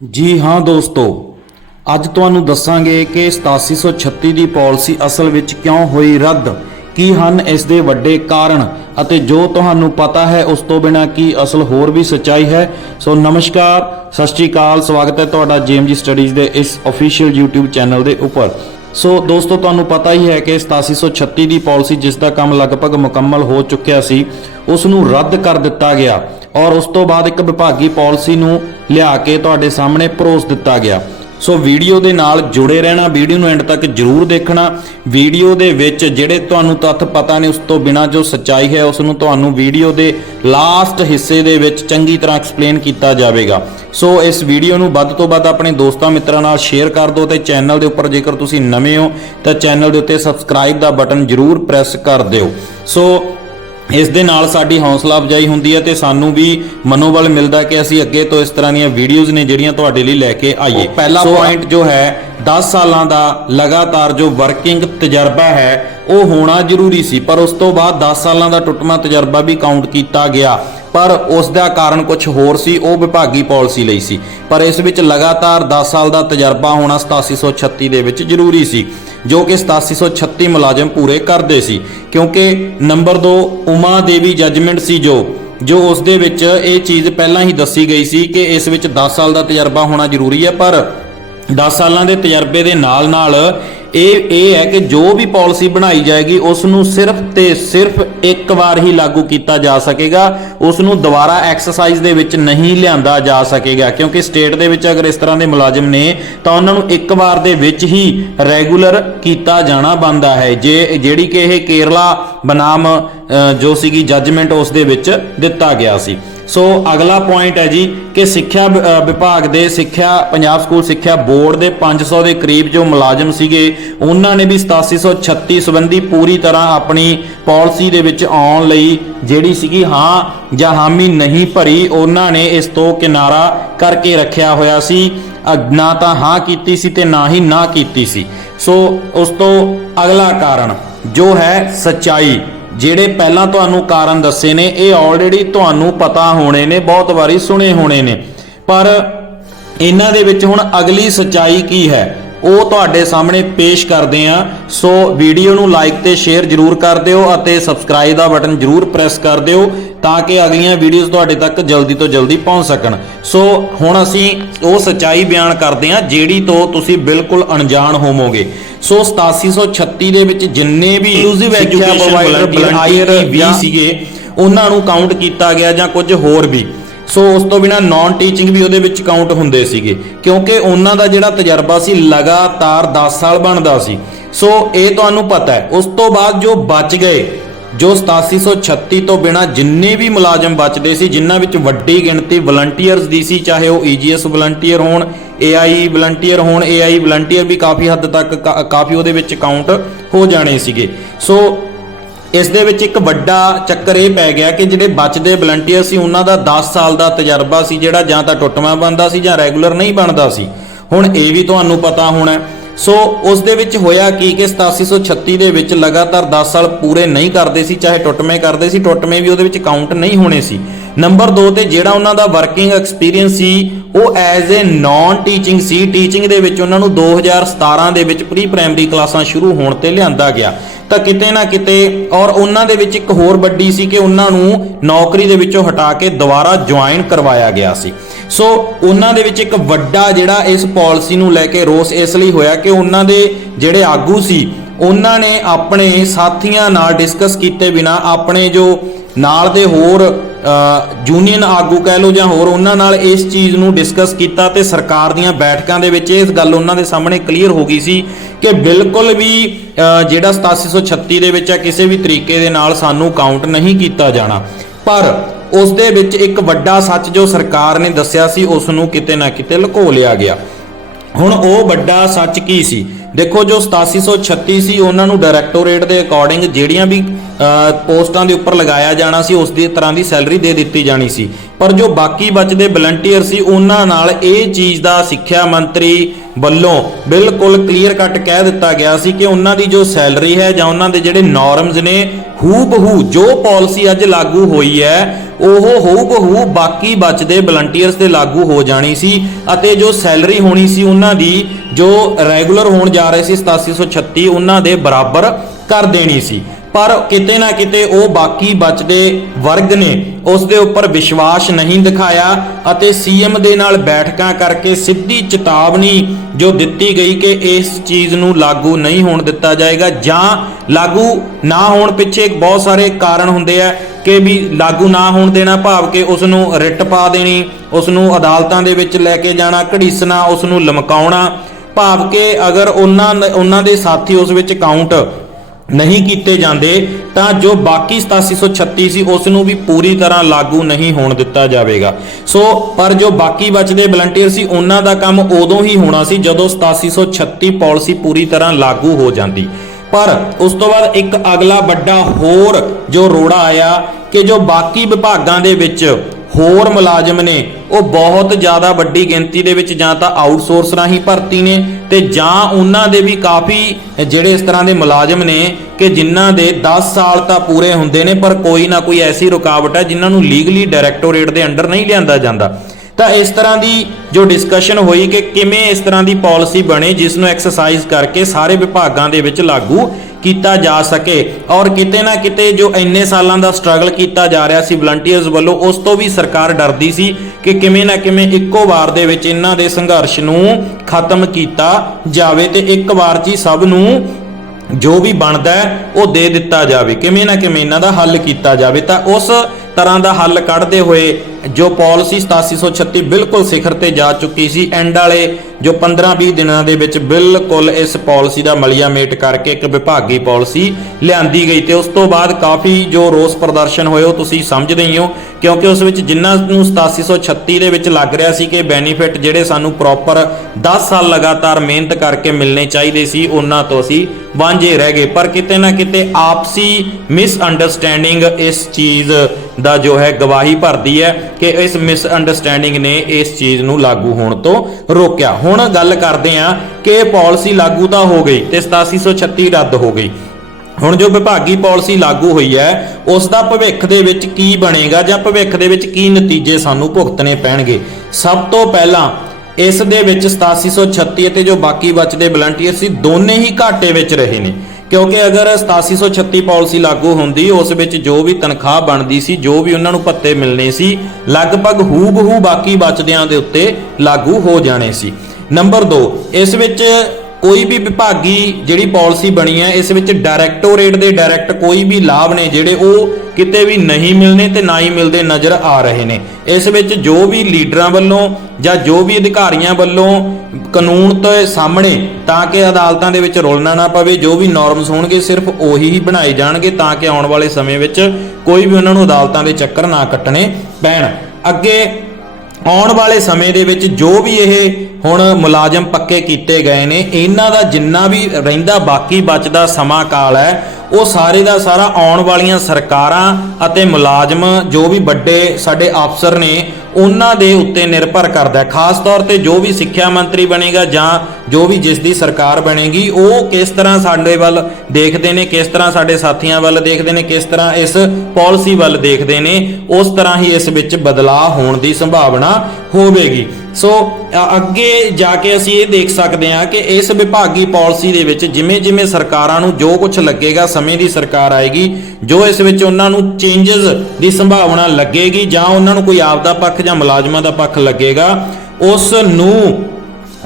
ਜੀ ਹਾਂ ਦੋਸਤੋ, ਅੱਜ ਤੁਹਾਨੂੰ ਦੱਸਾਂਗੇ ਕਿ 8736 ਦੀ ਪਾਲਿਸੀ ਅਸਲ ਵਿੱਚ ਕਿਉਂ ਹੋਈ ਰੱਦ? ਕੀ ਹਨ ਇਸ ਦੇ ਵੱਡੇ ਕਾਰਨ? ਅਤੇ ਜੋ ਤੁਹਾਨੂੰ ਪਤਾ ਹੈ, ਉਸ ਤੋਂ ਬਿਨਾ ਕੀ ਅਸਲ ਹੋਰ ਵੀ ਸੱਚਾਈ ਹੈ? ਸੋ ਨਮਸਕਾਰ, ਸਤਿ ਸ਼੍ਰੀ ਅਕਾਲ, ਸਵਾਗਤ ਹੈ ਤੁਹਾਡਾ ਜੀਐਮਜੀ ਸਟੱਡੀਜ਼ ਦੇ ਇਸ ਅਫੀਸ਼ੀਅਲ YouTube ਚੈਨਲ ਦੇ ਉੱਪਰ। ਸੋ ਦੋਸਤੋ, ਤੁਹਾਨੂੰ ਪਤਾ ਹੀ ਹੈ ਕਿ 8736 ਦੀ ਪਾਲਿਸੀ ਜਿਸ ਦਾ ਕੰਮ ਲਗਭਗ ਮੁਕੰਮਲ ਹੋ ਚੁੱਕਿਆ ਸੀ, ਉਸ ਨੂੰ ਰੱਦ ਕਰ ਦਿੱਤਾ ਗਿਆ। ਔਰ ਉਸ ਤੋਂ ਬਾਅਦ ਇੱਕ ਵਿਭਾਗੀ ਪਾਲਿਸੀ ਨੂੰ ਲਿਆ ਕੇ ਤੁਹਾਡੇ ਸਾਹਮਣੇ ਪਰੋਸ ਦਿੱਤਾ ਗਿਆ। ਸੋ ਵੀਡੀਓ ਦੇ ਨਾਲ ਜੁੜੇ ਰਹਿਣਾ, ਵੀਡੀਓ ਨੂੰ ਐਂਡ ਤੱਕ ਜਰੂਰ ਦੇਖਣਾ। ਵੀਡੀਓ ਦੇ ਵਿੱਚ ਜਿਹੜੇ ਤੁਹਾਨੂੰ ਤੱਥ ਪਤਾ ਨੇ, ਉਸ ਤੋਂ ਬਿਨਾ ਜੋ ਸੱਚਾਈ ਹੈ, ਉਸ ਨੂੰ ਤੁਹਾਨੂੰ ਵੀਡੀਓ ਦੇ ਲਾਸਟ ਹਿੱਸੇ ਦੇ ਵਿੱਚ ਚੰਗੀ ਤਰ੍ਹਾਂ ਐਕਸਪਲੇਨ ਕੀਤਾ ਜਾਵੇਗਾ। ਸੋ ਇਸ ਵੀਡੀਓ ਨੂੰ ਵੱਧ ਤੋਂ ਵੱਧ ਆਪਣੇ ਦੋਸਤਾਂ, ਮਿੱਤਰਾਂ ਨਾਲ ਸ਼ੇਅਰ ਕਰ ਦਿਓ ਤੇ ਚੈਨਲ ਦੇ ਉੱਪਰ ਜੇਕਰ ਤੁਸੀਂ ਨਵੇਂ ਹੋ, ਤਾਂ ਚੈਨਲ ਦੇ ਉੱਤੇ ਸਬਸਕ੍ਰਾਈਬ ਦਾ ਬਟਨ ਜਰੂਰ ਪ੍ਰੈਸ ਕਰ ਦਿਓ। ਸੋ ਇਸ ਦੇ ਨਾਲ ਸਾਡੀ ਹੌਸਲਾ ਅਫਜਾਈ ਹੁੰਦੀ ਹੈ ਤੇ ਸਾਨੂੰ ਵੀ ਮਨੋਬਲ ਮਿਲਦਾ ਕਿ ਅਸੀਂ ਅੱਗੇ ਤੋਂ ਇਸ ਤਰ੍ਹਾਂ ਦੀਆਂ ਵੀਡੀਓਜ਼ ਨੇ ਜਿਹੜੀਆਂ ਤੁਹਾਡੇ ਲਈ ਲੈ ਕੇ ਆਈਏ। ਪਹਿਲਾ ਪੁਆਇੰਟ ਜੋ ਹੈ 10 ਸਾਲਾਂ ਦਾ ਲਗਾਤਾਰ ਜੋ ਵਰਕਿੰਗ ਤਜਰਬਾ ਹੈ ਉਹ ਹੋਣਾ ਜ਼ਰੂਰੀ ਸੀ ਪਰ ਉਸ ਤੋਂ ਬਾਅਦ 10 ਸਾਲਾਂ ਦਾ ਟੁੱਟਵਾਂ ਤਜਰਬਾ ਵੀ ਕਾਊਂਟ ਕੀਤਾ ਗਿਆ। ਪਰ ਉਸ ਦਾ ਕਾਰਨ ਕੁਝ ਹੋਰ ਸੀ, ਉਹ ਵਿਭਾਗੀ ਪਾਲਿਸੀ ਲਈ ਸੀ। ਪਰ ਇਸ ਵਿੱਚ ਲਗਾਤਾਰ 10 ਸਾਲ ਦਾ ਤਜਰਬਾ ਹੋਣਾ 8736 ਦੇ ਵਿੱਚ ਜ਼ਰੂਰੀ ਸੀ, ਜੋ ਕਿ 8736 ਮੁਲਾਜ਼ਮ ਪੂਰੇ ਕਰਦੇ ਸੀ। ਕਿਉਂਕਿ ਨੰਬਰ 2 ਉਮਾ ਦੇਵੀ ਜੱਜਮੈਂਟ ਸੀ ਜੋ ਜੋ ਉਸ ਦੇ ਵਿੱਚ ਇਹ ਚੀਜ਼ ਪਹਿਲਾਂ ਹੀ ਦੱਸੀ ਗਈ ਸੀ ਕਿ ਇਸ ਵਿੱਚ 10 ਸਾਲ ਦਾ ਤਜਰਬਾ ਹੋਣਾ ਜ਼ਰੂਰੀ ਹੈ, ਪਰ 10 ਸਾਲਾਂ ਦੇ ਤਜਰਬੇ ਦੇ ਨਾਲ ਨਾਲ ਇਹ ਇਹ ਹੈ ਕਿ ਜੋ ਵੀ ਪਾਲਿਸੀ ਬਣਾਈ ਜਾਏਗੀ, ਉਸ ਨੂੰ ਸਿਰਫ ਤੇ ਸਿਰਫ ਇੱਕ ਵਾਰ ਹੀ ਲਾਗੂ ਕੀਤਾ ਜਾ ਸਕੇਗਾ। ਉਸ ਨੂੰ ਦੁਬਾਰਾ ਐਕਸਰਸਾਈਜ਼ ਦੇ ਵਿੱਚ ਨਹੀਂ ਲਿਆਂਦਾ ਜਾ ਸਕੇਗਾ, ਕਿਉਂਕਿ ਸਟੇਟ ਦੇ ਵਿੱਚ ਅਗਰ ਇਸ ਤਰ੍ਹਾਂ ਦੇ ਮੁਲਾਜ਼ਮ ਨੇ, ਤਾਂ ਉਹਨਾਂ ਨੂੰ ਇੱਕ ਵਾਰ ਦੇ ਵਿੱਚ ਹੀ ਰੈਗੂਲਰ ਕੀਤਾ ਜਾਣਾ ਬੰਦਾ ਹੈ। ਜੇ, ਜਿਹੜੀ ਕਿ ਇਹ ਕੇਰਲਾ ਬਨਾਮ ਜੋ ਸੀਗੀ ਜੱਜਮੈਂਟ, ਉਸ ਦੇ ਵਿੱਚ ਦਿੱਤਾ ਗਿਆ ਸੀ। ਸੋ ਅਗਲਾ ਪੁਆਇੰਟ ਹੈ ਜੀ ਕਿ ਸਿੱਖਿਆ ਵਿ- ਵਿਭਾਗ ਦੇ ਸਿੱਖਿਆ, ਪੰਜਾਬ ਸਕੂਲ ਸਿੱਖਿਆ ਬੋਰਡ ਦੇ 500 ਦੇ ਕਰੀਬ ਜੋ ਮੁਲਾਜ਼ਮ ਸੀਗੇ, ਉਹਨਾਂ ਨੇ ਵੀ 8736 ਸੰਬੰਧੀ ਪੂਰੀ ਤਰ੍ਹਾਂ ਆਪਣੀ ਪਾਲਿਸੀ ਦੇ ਵਿੱਚ ਆਉਣ ਲਈ ਜਿਹੜੀ ਸੀਗੀ, ਹਾਂ ਜਾਂ ਹਾਮੀ ਨਹੀਂ ਭਰੀ, ਉਹਨਾਂ ਨੇ ਇਸ ਤੋਂ ਕਿਨਾਰਾ ਕਰਕੇ ਰੱਖਿਆ ਹੋਇਆ ਸੀ। ਨਾ ਤਾਂ ਹਾਂ ਕੀਤੀ ਸੀ ਤੇ ਨਾ ਹੀ ਨਾ ਕੀਤੀ ਸੀ। ਸੋ ਉਸ ਤੋਂ ਅਗਲਾ ਕਾਰਨ ਜੋ ਹੈ ਸਚਾਈ। ਜਿਹੜੇ ਪਹਿਲਾਂ ਤੁਹਾਨੂੰ ਕਾਰਨ ਦੱਸੇ ਨੇ, ਇਹ ਆਲਰੇਡੀ ਤੁਹਾਨੂੰ ਪਤਾ ਹੋਣੇ ਨੇ, ਬਹੁਤ ਵਾਰੀ ਸੁਣੇ ਹੋਣੇ ਨੇ। ਪਰ ਇਹਨਾਂ ਦੇ ਵਿੱਚ ਹੁਣ ਅਗਲੀ ਸਚਾਈ ਕੀ ਹੈ? ਉਹ ਤੁਹਾਡੇ ਸਾਹਮਣੇ ਪੇਸ਼ ਕਰਦੇ ਆ ਸੋ ਵੀਡੀਓ ਨੂੰ ਲਾਈਕ ਤੇ ਸ਼ੇਅਰ ਜਰੂਰ ਕਰ ਦਿਓ ਅਤੇ ਸਬਸਕ੍ਰਾਈਬ ਦਾ ਬਟਨ ਜਰੂਰ ਪ੍ਰੈਸ ਕਰ ਦਿਓ ਤਾਂ ਕਿ ਅਗਲੀਆਂ ਵੀਡੀਓਜ਼ ਤੁਹਾਡੇ ਤੱਕ ਜਲਦੀ ਤੋਂ ਜਲਦੀ ਪਹੁੰਚ ਸਕਣ। ਸੋ ਹੁਣ ਅਸੀਂ ਉਹ ਸਚਾਈ ਬਿਆਨ ਕਰਦੇ ਆ ਜਿਹੜੀ ਤੋਂ ਤੁਸੀਂ ਬਿਲਕੁਲ ਅਣਜਾਣ ਹੋਵੋਗੇ। ਸੋ 8736 ਦੇ ਵਿੱਚ ਜਿੰਨੇ ਵੀ ਇਨਕਲੂਸਿਵ ਐਜੂਕੇਸ਼ਨ ਪ੍ਰੋਵਾਈਡਰ ਆਈਆਰ ਵੀ ਸੀਗੇ ਉਹਨਾਂ ਨੂੰ ਕਾਊਂਟ ਕੀਤਾ ਗਿਆ ਜਾਂ ਕੁਝ ਹੋਰ ਵੀ। ਸੋ ਉਸ ਤੋਂ ਬਿਨਾ ਨਾਨ ਟੀਚਿੰਗ ਵੀ ਉਹਦੇ ਵਿੱਚ ਕਾਊਂਟ ਹੁੰਦੇ ਸੀਗੇ, ਕਿਉਂਕਿ ਉਹਨਾਂ ਦਾ ਜਿਹੜਾ ਤਜਰਬਾ ਸੀ ਲਗਾਤਾਰ 10 ਸਾਲ ਬਣਦਾ ਸੀ। ਸੋ ਇਹ ਤੁਹਾਨੂੰ ਪਤਾ ਹੈ, ਉਸ ਤੋਂ ਬਾਅਦ ਜੋ ਬਚ ਗਏ, ਜੋ 8736 ਤੋਂ ਬਿਨਾ ਜਿੰਨੇ ਵੀ ਮੁਲਾਜ਼ਮ ਬਚਦੇ ਸੀ, ਜਿਨ੍ਹਾਂ ਵਿੱਚ ਵੱਡੀ ਗਿਣਤੀ ਵਲੰਟੀਅਰਸ ਦੀ ਸੀ, ਚਾਹੇ ਉਹ ਈਜੀਐਸ ਵਲੰਟੀਅਰ ਹੋਣ ਏਆਈ ਵਲੰਟੀਅਰ ਹੋਣ ਏਆਈ ਵਲੰਟੀਅਰ ਵੀ ਕਾਫੀ ਹੱਦ ਤੱਕ ਕਾ- ਕਾਫੀ ਉਹਦੇ ਵਿੱਚ ਕਾਊਂਟ ਹੋ ਜਾਣੇ ਸੀਗੇ। ਸੋ ਇਸ ਦੇ ਵਿੱਚ ਇੱਕ ਵੱਡਾ ਚੱਕਰ ਇਹ ਪੈ ਗਿਆ ਕਿ ਜਿਹੜੇ ਬਚਦੇ ਵਲੰਟੀਅਰ ਸੀ, ਉਹਨਾਂ ਦਾ 10 ਸਾਲ ਦਾ ਤਜਰਬਾ ਸੀ, ਜਿਹੜਾ ਜਾਂ ਤਾਂ ਟੁੱਟਵਾ ਬਣਦਾ ਸੀ ਜਾਂ ਰੈਗੂਲਰ ਨਹੀਂ ਬਣਦਾ ਸੀ। ਹੁਣ ਇਹ ਵੀ ਤੁਹਾਨੂੰ ਪਤਾ ਹੋਣਾ ਸੋ ਉਸ ਦੇ ਵਿੱਚ ਹੋਇਆ ਕੀ ਕਿ 8736 ਦੇ ਵਿੱਚ ਲਗਾਤਾਰ 10 ਸਾਲ ਪੂਰੇ ਨਹੀਂ ਕਰਦੇ ਸੀ, ਚਾਹੇ ਟੁੱਟਵੇਂ ਕਰਦੇ ਸੀ, ਟੁੱਟਵੇਂ ਵੀ ਉਹਦੇ ਵਿੱਚ ਕਾਊਂਟ ਨਹੀਂ ਹੋਣੇ ਸੀ। ਨੰਬਰ 2 ਤੇ ਜਿਹੜਾ ਉਹਨਾਂ ਦਾ ਵਰਕਿੰਗ ਐਕਸਪੀਰੀਅੰਸ ਸੀ, ਉਹ ਐਜ਼ ਅ ਨਾਨ ਟੀਚਿੰਗ ਸੀ। ਟੀਚਿੰਗ ਦੇ ਵਿੱਚ ਉਹਨਾਂ ਨੂੰ 2017 ਦੇ ਵਿੱਚ ਪ੍ਰੀ ਪ੍ਰਾਇਮਰੀ ਕਲਾਸਾਂ ਸ਼ੁਰੂ ਹੋਣ ਤੇ ਲਿਆਂਦਾ ਗਿਆ। ਤਾਂ ਕਿਤੇ ਨਾ ਕਿਤੇ ਔਰ ਉਹਨਾਂ ਦੇ ਵਿੱਚ ਇੱਕ ਹੋਰ ਵੱਡੀ ਸੀ ਕਿ ਉਹਨਾਂ ਨੂੰ ਨੌਕਰੀ ਦੇ ਵਿੱਚੋਂ ਹਟਾ ਕੇ ਦੁਬਾਰਾ ਜੁਆਇਨ ਕਰਵਾਇਆ ਗਿਆ ਸੀ। ਸੋ ਉਹਨਾਂ ਦੇ ਵਿੱਚ ਇੱਕ ਵੱਡਾ ਜਿਹੜਾ ਇਸ ਪਾਲਿਸੀ ਨੂੰ ਲੈ ਕੇ ਰੋਸ ਇਸ ਲਈ ਹੋਇਆ ਕਿ ਉਹਨਾਂ ਦੇ ਜਿਹੜੇ ਆਗੂ ਸੀ, ਉਹਨਾਂ ਨੇ ਆਪਣੇ ਸਾਥੀਆਂ ਨਾਲ ਡਿਸਕਸ ਕੀਤੇ ਬਿਨਾ ਆਪਣੇ ਜੋ ਨਾਲ ਦੇ ਹੋਰ ਯੂਨੀਅਨ ਆਗੂ ਕਹਿ ਲਓ ਜਾਂ ਹੋਰ ਉਹਨਾਂ ਨਾਲ ਇਸ ਚੀਜ਼ ਨੂੰ ਡਿਸਕਸ ਕੀਤਾ ਤੇ ਸਰਕਾਰ ਦੀਆਂ ਬੈਠਕਾਂ ਦੇ ਵਿੱਚ ਇਸ ਗੱਲ ਉਹਨਾਂ ਦੇ ਸਾਹਮਣੇ ਕਲੀਅਰ ਹੋ ਗਈ ਸੀ ਕਿ ਬਿਲਕੁਲ ਵੀ ਅ, ਜਿਹੜਾ 8736 ਦੇ ਵਿੱਚ ਹੈ ਕਿਸੇ ਵੀ ਤਰੀਕੇ ਦੇ ਨਾਲ ਸਾਨੂੰ ਕਾਊਂਟ ਨਹੀਂ ਕੀਤਾ ਜਾਣਾ। ਪਰ ਉਸ ਦੇ ਵਿੱਚ ਇੱਕ ਵੱਡਾ ਸੱਚ ਜੋ ਸਰਕਾਰ ਨੇ ਦੱਸਿਆ ਸੀ ਉਸ ਨੂੰ ਕਿਤੇ ਨਾ ਕਿਤੇ ਲੁਕੋ ਲਿਆ ਗਿਆ। ਹੁਣ ਉਹ ਵੱਡਾ ਸੱਚ ਕੀ ਸੀ? ਦੇਖੋ ਜੋ 8736 ਸੀ ਉਹਨਾਂ ਨੂੰ ਡਾਇਰੈਕਟੋਰੇਟ ਦੇ ਅਕੋਰਡਿੰਗ ਜਿਹੜੀਆਂ ਵੀ ਪੋਸਟਾਂ ਦੇ ਉੱਪਰ ਲਗਾਇਆ ਜਾਣਾ ਸੀ, ਉਸ ਦੀ ਤਰ੍ਹਾਂ ਦੀ ਸੈਲਰੀ ਦੇ ਦਿੱਤੀ ਜਾਣੀ ਸੀ। ਪਰ ਜੋ ਬਾਕੀ ਬਚਦੇ ਵਲੰਟੀਅਰ ਸੀ, ਉਹਨਾਂ ਨਾਲ ਇਹ ਚੀਜ਼ ਦਾ ਸਿੱਖਿਆ ਮੰਤਰੀ ਵੱਲੋਂ ਬਿਲਕੁਲ ਕਲੀਅਰ ਕੱਟ ਕਹਿ ਦਿੱਤਾ ਗਿਆ ਸੀ ਕਿ ਉਹਨਾਂ ਦੀ ਜੋ ਸੈਲਰੀ ਹੈ ਜਾਂ ਉਹਨਾਂ ਦੇ ਜਿਹੜੇ ਨਾਰਮਸ ਨੇ ਹੂ ਬਹੂ ਜੋ ਪਾਲਿਸੀ ਅੱਜ ਲਾਗੂ ਹੋਈ ਹੈ, ਉਹ ਹੂ ਬਹੂ ਬਾਕੀ ਬਚਦੇ ਵਲੰਟੀਅਰਸ ਤੇ ਲਾਗੂ ਹੋ ਜਾਣੀ ਸੀ ਅਤੇ ਜੋ ਸੈਲਰੀ ਹੋਣੀ ਸੀ ਉਹਨਾਂ ਦੀ, ਜੋ ਰੈਗੂਲਰ ਹੋਣ ਜਾ ਰਹੇ ਸੀ 8736 ਉਹਨਾਂ ਦੇ ਬਰਾਬਰ ਕਰ ਦੇਣੀ ਸੀ। ਪਰ ਕਿਤੇ ਨਾ ਕਿਤੇ ਉਹ ਬਾਕੀ ਬਚਦੇ ਵਰਗ ਨੇ। ਉਸ ਦੇ ਉੱਪਰ ਵਿਸ਼ਵਾਸ ਨਹੀਂ ਦਿਖਾਇਆ ਅਤੇ ਸੀਐਮ ਦੇ ਨਾਲ ਬੈਠਕਾਂ ਕਰਕੇ ਸਿੱਧੀ ਚੇਤਾਵਨੀ ਜੋ ਦਿੱਤੀ ਗਈ ਕਿ ਇਸ ਚੀਜ਼ ਨੂੰ ਲਾਗੂ ਨਹੀਂ ਹੋਣ ਦਿੱਤਾ ਜਾਏਗਾ ਜਾਂ ਲਾਗੂ ਨਾ ਹੋਣ ਪਿੱਛੇ ਬਹੁਤ ਸਾਰੇ ਕਾਰਨ ਹੁੰਦੇ ਆ ਕਿ ਵੀ ਲਾਗੂ ਨਾ ਹੋਣ ਦੇਣਾ ਭਾਵ ਕਿ ਉਸ ਨੂੰ ਰਿਟ ਪਾ ਦੇਣੀ, ਉਸ ਨੂੰ ਅਦਾਲਤਾਂ ਦੇ ਵਿੱਚ ਲੈ ਕੇ ਜਾਣਾ, ਘੜੀਸਣਾ, ਉਸ ਨੂੰ ਲਮਕਾਉਣਾ। ਭਾਵ ਕਿ ਅਗਰ ਉਹਨਾਂ ਉਹਨਾਂ ਦੇ ਸਾਥੀ ਉਸ ਵਿੱਚ ਕਾਊਂਟ ਨਹੀਂ ਕੀਤੇ ਜਾਂਦੇ, ਤਾਂ ਜੋ ਬਾਕੀ 8736 ਸੀ ਉਸ ਨੂੰ ਵੀ ਪੂਰੀ ਤਰ੍ਹਾਂ ਲਾਗੂ ਨਹੀਂ ਹੋਣ ਦਿੱਤਾ ਜਾਵੇਗਾ। ਸੋ, ਪਰ ਜੋ ਬਾਕੀ ਬਚਦੇ ਵਲੰਟੀਅਰ ਸੀ, ਉਹਨਾਂ ਦਾ ਕੰਮ ਉਦੋਂ ਹੀ ਹੋਣਾ ਸੀ, ਜਦੋਂ 8736 ਪਾਲਿਸੀ ਪੂਰੀ ਤਰ੍ਹਾਂ ਲਾਗੂ ਹੋ ਜਾਂਦੀ। ਪਰ ਉਸ ਤੋਂ ਬਾਅਦ ਇੱਕ ਅਗਲਾ ਵੱਡਾ ਹੋਰ ਜੋ ਰੋੜਾ ਆਇਆ, ਕਿ ਜੋ ਬਾਕੀ ਵਿਭਾਗਾਂ ਦੇ ਵਿੱਚ ਹੋਰ ਮੁਲਾਜ਼ਮ ਨੇ। ਉਹ ਬਹੁਤ ਜ਼ਿਆਦਾ ਵੱਡੀ ਗਿਣਤੀ ਦੇ ਵਿੱਚ ਜਾਂ ਤਾਂ ਆਊਟਸੋਰਸ ਰਾਹੀਂ ਭਰਤੀ ਨੇ ਤੇ ਜਾਂ ਉਹਨਾਂ ਦੇ ਵੀ ਕਾਫੀ ਜਿਹੜੇ ਇਸ ਤਰ੍ਹਾਂ ਦੇ ਮੁਲਾਜ਼ਮ ਨੇ ਕਿ ਜਿਨ੍ਹਾਂ ਦੇ 10 ਸਾਲ ਤਾਂ ਪੂਰੇ ਹੁੰਦੇ ਨੇ, ਪਰ ਕੋਈ ਨਾ ਕੋਈ ਐਸੀ ਰੁਕਾਵਟ ਹੈ ਜਿਨ੍ਹਾਂ ਨੂੰ ਲੀਗਲੀ ਡਾਇਰੈਕਟੋਰੇਟ ਦੇ ਅੰਡਰ ਨਹੀਂ ਲਿਆਂਦਾ ਜਾਂਦਾ। ਤਾਂ ਇਸ ਤਰ੍ਹਾਂ ਦੀ ਜੋ ਡਿਸਕਸ਼ਨ ਹੋਈ ਕਿ ਕਿਵੇਂ ਇਸ ਤਰ੍ਹਾਂ ਦੀ ਪਾਲਿਸੀ ਬਣੇ ਜਿਸ ਨੂੰ ਐਕਸਰਸਾਈਜ਼ ਕਰਕੇ ਸਾਰੇ ਵਿਭਾਗਾਂ ਦੇ ਵਿੱਚ ਲਾਗੂ ਕੀਤਾ ਜਾ ਸਕੇ। ਔਰ ਕਿਤੇ ਨਾ ਕਿਤੇ ਜੋ ਇੰਨੇ ਸਾਲਾਂ ਦਾ ਸਟਰਗਲ ਕੀਤਾ ਜਾ ਰਿਹਾ ਸੀ ਵਲੰਟੀਅਰਸ ਵੱਲੋਂ, ਉਸ ਤੋਂ ਵੀ ਸਰਕਾਰ ਡਰਦੀ ਸੀ ਕਿ ਕਿਵੇਂ ਨਾ ਕਿਵੇਂ ਇੱਕੋ ਵਾਰ ਦੇ ਵਿੱਚ ਇਹਨਾਂ ਦੇ ਸੰਘਰਸ਼ ਨੂੰ ਖਤਮ ਕੀਤਾ ਜਾਵੇ ਤੇ ਇੱਕ ਵਾਰ 'ਚ ਹੀ ਸਭ ਨੂੰ ਜੋ ਵੀ ਬਣਦਾ ਉਹ ਦੇ ਦਿੱਤਾ ਜਾਵੇ। ਕਿਵੇਂ ਨਾ ਕਿਵੇਂ ਇਹਨਾਂ ਦਾ ਹੱਲ ਕੀਤਾ ਜਾਵੇ। ਤਾਂ ਉਸ ਤਰ੍ਹਾਂ ਦਾ ਹੱਲ ਕੱਢਦੇ ਹੋਏ ਜੋ ਪਾਲਿਸੀ 8736 ਬਿਲਕੁਲ ਸਿਖਰ ਤੇ ਜਾ ਚੁੱਕੀ ਸੀ ਐਂਡ ਵਾਲੇ ਜੋ 15-20 ਦਿਨਾਂ ਦੇ ਵਿੱਚ ਬਿਲਕੁਲ ਇਸ ਪਾਲਿਸੀ ਦਾ ਮਲਿਆ ਮੇਟ ਕਰਕੇ ਇੱਕ ਵਿਭਾਗੀ ਪਾਲਿਸੀ ਲਿਆਂਦੀ ਗਈ ਤੇ ਉਸ ਤੋਂ ਬਾਅਦ ਕਾਫੀ ਜੋ ਰੋਸ ਪ੍ਰਦਰਸ਼ਨ ਹੋਏ ਉਹ ਤੁਸੀਂ ਸਮਝਦੇ ਹੀ ਹੋ, ਕਿਉਂਕਿ ਉਸ ਵਿੱਚ ਜਿਨ੍ਹਾਂ ਨੂੰ 8736 ਦੇ ਵਿੱਚ ਲੱਗ ਰਿਹਾ ਸੀ ਕਿ ਬੈਨੀਫਿਟ ਜਿਹੜੇ ਸਾਨੂੰ ਪ੍ਰੋਪਰ 10 ਸਾਲ ਲਗਾਤਾਰ ਮਿਹਨਤ ਕਰਕੇ ਮਿਲਣੇ ਚਾਹੀਦੇ ਸੀ, ਉਹਨਾਂ ਤੋਂ ਅਸੀਂ ਵਾਂਝੇ ਰਹਿ ਗਏ। ਪਰ ਕਿਤੇ ਨਾ ਕਿਤੇ ਆਪਸੀ ਮਿਸ ਅੰਡਰਸਟੈਂਡਿੰਗ ਇਸ ਚੀਜ਼ ਦਾ ਜੋ ਹੈ ਗਵਾਹੀ ਭਰਦੀ ਹੈ ਕਿ ਇਸ ਮਿਸ ਅੰਡਰਸਟੈਂਡਿੰਗ ਨੇ ਇਸ ਚੀਜ਼ ਨੂੰ ਲਾਗੂ ਹੋਣ ਤੋਂ ਰੋਕਿਆ। ਹੁਣ ਗੱਲ ਕਰਦੇ ਹਾਂ ਕਿ ਇਹ ਪਾਲਿਸੀ ਲਾਗੂ ਤਾਂ ਹੋ ਗਈ ਤੇ 8736 ਰੱਦ ਹੋ ਗਈ। ਹੁਣ ਜੋ ਵਿਭਾਗੀ ਪਾਲਿਸੀ ਲਾਗੂ ਹੋਈ ਹੈ, ਉਸ ਦਾ ਭਵਿੱਖ ਦੇ ਵਿੱਚ ਕੀ ਬਣੇਗਾ ਜਾਂ ਭਵਿੱਖ ਦੇ ਵਿੱਚ ਕੀ ਨਤੀਜੇ ਸਾਨੂੰ ਭੁਗਤਣੇ ਪੈਣਗੇ? ਸਭ ਤੋਂ ਪਹਿਲਾਂ ਇਸ ਦੇ ਵਿੱਚ 8736 ਅਤੇ ਜੋ ਬਾਕੀ ਬਚਦੇ ਵਲੰਟੀਅਰ ਸੀ, ਦੋਨੇ ਹੀ ਘਾਟੇ ਵਿੱਚ ਰਹੇ ਨੇ। ਕਿਉਂਕਿ ਅਗਰ 8736 ਪਾਲਿਸੀ ਲਾਗੂ ਹੁੰਦੀ, ਉਸ ਵਿੱਚ ਜੋ ਵੀ ਤਨਖਾਹ ਬਣਦੀ ਸੀ, ਜੋ ਵੀ ਉਹਨਾਂ ਨੂੰ ਭੱਤੇ ਮਿਲਣੇ ਸੀ, ਲਗਭਗ ਹੂਬਹੂ ਬਾਕੀ ਬਚਦਿਆਂ ਦੇ ਉੱਤੇ ਲਾਗੂ ਹੋ ਜਾਣੇ ਸੀ। ਨੰਬਰ 2 ਇਸ ਵਿੱਚ ਕੋਈ ਵੀ ਵਿਭਾਗੀ ਜਿਹੜੀ ਪਾਲਿਸੀ ਬਣੀ ਹੈ, ਇਸ ਵਿੱਚ ਡਾਇਰੈਕਟੋਰੇਟ ਦੇ ਡਾਇਰੈਕਟ ਕੋਈ ਵੀ ਲਾਭ ਨੇ ਜਿਹੜੇ ਉਹ ਕਿਤੇ ਵੀ ਨਹੀਂ ਮਿਲਨੇ ਤੇ ਨਾ ਹੀ ਮਿਲਦੇ ਨਜ਼ਰ ਆ ਰਹੇ ਨੇ। ਇਸ ਵਿੱਚ ਜੋ ਵੀ ਲੀਡਰਾਂ ਵੱਲੋਂ ਜਾਂ ਜੋ ਵੀ ਅਧਿਕਾਰੀਆਂ ਵੱਲੋਂ ਕਾਨੂੰਨ ਤੋਂ ਸਾਹਮਣੇ ਤਾਂ ਕਿ ਅਦਾਲਤਾਂ ਦੇ ਵਿੱਚ ਰੋਲਣਾ ਨਾ ਪਵੇ, ਜੋ ਵੀ ਨਾਰਮਸ ਹੋਣਗੇ ਸਿਰਫ ਉਹੀ ਹੀ ਬਣਾਏ ਜਾਣਗੇ ਤਾਂ ਕਿ ਆਉਣ ਵਾਲੇ ਸਮੇਂ ਵਿੱਚ ਕੋਈ ਵੀ ਉਹਨਾਂ ਨੂੰ ਅਦਾਲਤਾਂ ਦੇ ਚੱਕਰ ਨਾ ਕੱਟਣੇ ਪੈਣ। ਅੱਗੇ ਆਉਣ ਵਾਲੇ ਸਮੇਂ ਦੇ ਵਿੱਚ ਜੋ ਵੀ ਇਹ ਹੁਣ ਮੁਲਾਜ਼ਮ ਪੱਕੇ ਕੀਤੇ ਗਏ ਨੇ, ਇਹਨਾਂ ਦਾ ਜਿੰਨਾ ਵੀ ਰਹਿੰਦਾ ਬਾਕੀ ਬਚਦਾ ਸਮਾਂ ਕਾਲ ਹੈ ਉਹ ਸਾਰੇ ਦਾ ਸਾਰਾ ਆਉਣ ਵਾਲੀਆਂ ਸਰਕਾਰਾਂ ਅਤੇ ਮੁਲਾਜ਼ਮ ਜੋ ਵੀ ਵੱਡੇ ਸਾਡੇ ਅਫਸਰ ਨੇ ਉਹਨਾਂ ਦੇ ਉੱਤੇ ਨਿਰਭਰ ਕਰਦਾ ਹੈ। ਖਾਸ ਤੌਰ ਤੇ ਜੋ ਵੀ ਸਿੱਖਿਆ ਮੰਤਰੀ ਬਣੇਗਾ ਜਾਂ ਜੋ ਵੀ ਜਿਸ ਦੀ ਸਰਕਾਰ ਬਣੇਗੀ, ਉਹ ਕਿਸ ਤਰ੍ਹਾਂ ਸਾਡੇ ਵੱਲ ਦੇਖਦੇ ਨੇ, ਕਿਸ ਤਰ੍ਹਾਂ ਸਾਡੇ ਸਾਥੀਆਂ ਵੱਲ ਦੇਖਦੇ ਨੇ, ਕਿਸ ਤਰ੍ਹਾਂ ਇਸ ਪਾਲਿਸੀ ਵੱਲ ਦੇਖਦੇ ਨੇ, ਉਸ ਤਰ੍ਹਾਂ ਹੀ ਇਸ ਵਿੱਚ ਬਦਲਾਅ ਹੋਣ ਦੀ ਸੰਭਾਵਨਾ ਹੋਵੇਗੀ। ਸੋ ਅੱਗੇ ਜਾ ਕੇ ਅਸੀਂ ਇਹ ਦੇਖ ਸਕਦੇ ਹਾਂ ਕਿ ਇਸ ਵਿਭਾਗੀ ਪਾਲਿਸੀ ਦੇ ਵਿੱਚ ਜਿਵੇਂ ਜਿਵੇਂ ਸਰਕਾਰਾਂ ਨੂੰ ਜੋ ਕੁਝ ਲੱਗੇਗਾ, ਸਮੇਂ ਦੀ ਸਰਕਾਰ ਆਏਗੀ, ਜੋ ਇਸ ਵਿੱਚ ਉਹਨਾਂ ਨੂੰ ਚੇਂਜਸ ਦੀ ਸੰਭਾਵਨਾ ਲੱਗੇਗੀ ਜਾਂ ਉਹਨਾਂ ਨੂੰ ਕੋਈ ਆਪਦਾ ਪੱਖ ਜਾਂ ਮੁਲਾਜ਼ਮਾਂ ਦਾ ਪੱਖ ਲੱਗੇਗਾ, ਉਸ ਨੂੰ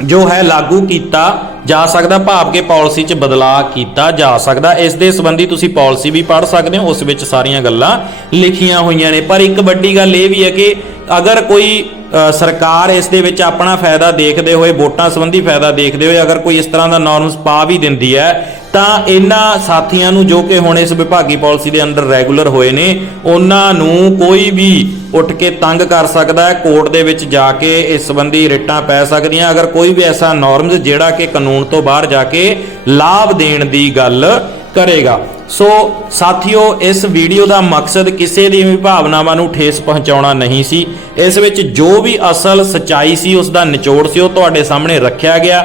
ਜੋ ਹੈ ਲਾਗੂ ਕੀਤਾ ਜਾ ਸਕਦਾ, ਭਾਵ ਕਿ ਪਾਲਿਸੀ 'ਚ ਬਦਲਾਅ ਕੀਤਾ ਜਾ ਸਕਦਾ। ਇਸ ਦੇ ਸੰਬੰਧੀ ਤੁਸੀਂ ਪਾਲਿਸੀ ਵੀ ਪੜ੍ਹ ਸਕਦੇ ਹੋ, ਉਸ ਵਿੱਚ ਸਾਰੀਆਂ ਗੱਲਾਂ ਲਿਖੀਆਂ ਹੋਈਆਂ ਨੇ। ਪਰ ਇੱਕ ਵੱਡੀ ਗੱਲ ਇਹ ਵੀ ਹੈ ਕਿ ਅਗਰ ਕੋਈ ਸਰਕਾਰ ਇਸ ਦੇ ਵਿੱਚ ਆਪਣਾ ਫਾਇਦਾ ਦੇਖਦੇ ਹੋਏ, ਵੋਟਾਂ ਸੰਬੰਧੀ ਫਾਇਦਾ ਦੇਖਦੇ ਹੋਏ ਅਗਰ ਕੋਈ ਇਸ ਤਰ੍ਹਾਂ ਦਾ ਨਾਰਮਸ ਪਾ ਵੀ ਦਿੰਦੀ ਹੈ, ਤਾਂ ਇਹਨਾਂ ਸਾਥੀਆਂ ਨੂੰ ਜੋ ਕਿ ਹੁਣ ਇਸ ਵਿਭਾਗੀ ਪਾਲਿਸੀ ਦੇ ਅੰਦਰ ਰੈਗੂਲਰ ਹੋਏ ਨੇ, ਉਹਨਾਂ ਨੂੰ ਕੋਈ ਵੀ ਉੱਠ ਕੇ ਤੰਗ ਕਰ ਸਕਦਾ ਹੈ, ਕੋਰਟ ਦੇ ਵਿੱਚ ਜਾ ਕੇ ਇਸ ਸੰਬੰਧੀ ਰਿਟਾਂ ਪੈ ਸਕਦੀਆਂ। ਅਗਰ ਕੋਈ ਵੀ ਐਸਾ ਨਾਰਮਸ ਜਿਹੜਾ ਕਿ ਕਾਨੂੰਨ ਤੋਂ ਬਾਹਰ ਜਾ ਕੇ ਲਾਭ ਦੇਣ ਦੀ ਗੱਲ ਕਰੇਗਾ। ਸੋ ਸਾਥੀਓ, ਇਸ ਵੀਡੀਓ ਦਾ ਮਕਸਦ ਕਿਸੇ ਦੀ ਵੀ ਭਾਵਨਾਵਾਂ ਨੂੰ ਠੇਸ ਪਹੁੰਚਾਉਣਾ ਨਹੀਂ ਸੀ। ਇਸ ਵਿੱਚ ਜੋ ਵੀ ਅਸਲ ਸਚਾਈ ਸੀ, ਉਸ ਦਾ ਨਿਚੋੜ ਸੀ, ਉਹ ਤੁਹਾਡੇ ਸਾਹਮਣੇ ਰੱਖਿਆ ਗਿਆ।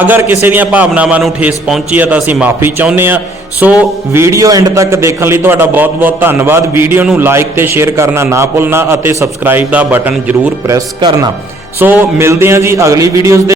ਅਗਰ ਕਿਸੇ ਦੀਆਂ ਭਾਵਨਾਵਾਂ ਨੂੰ ਠੇਸ ਪਹੁੰਚੀ ਹੈ, ਤਾਂ ਅਸੀਂ ਮਾਫੀ ਚਾਹੁੰਦੇ ਹਾਂ। ਸੋ ਵੀਡੀਓ ਐਂਡ ਤੱਕ ਦੇਖਣ ਲਈ ਤੁਹਾਡਾ ਬਹੁਤ-ਬਹੁਤ ਧੰਨਵਾਦ। ਵੀਡੀਓ ਨੂੰ ਲਾਈਕ ਤੇ ਸ਼ੇਅਰ ਕਰਨਾ ਨਾ ਭੁੱਲਣਾ ਅਤੇ ਸਬਸਕ੍ਰਾਈਬ ਦਾ ਬਟਨ ਜ਼ਰੂਰ ਪ੍ਰੈਸ ਕਰਨਾ। ਸੋ ਮਿਲਦੇ ਹਾਂ ਜੀ ਅਗਲੀ ਵੀਡੀਓਜ਼ ਦੇ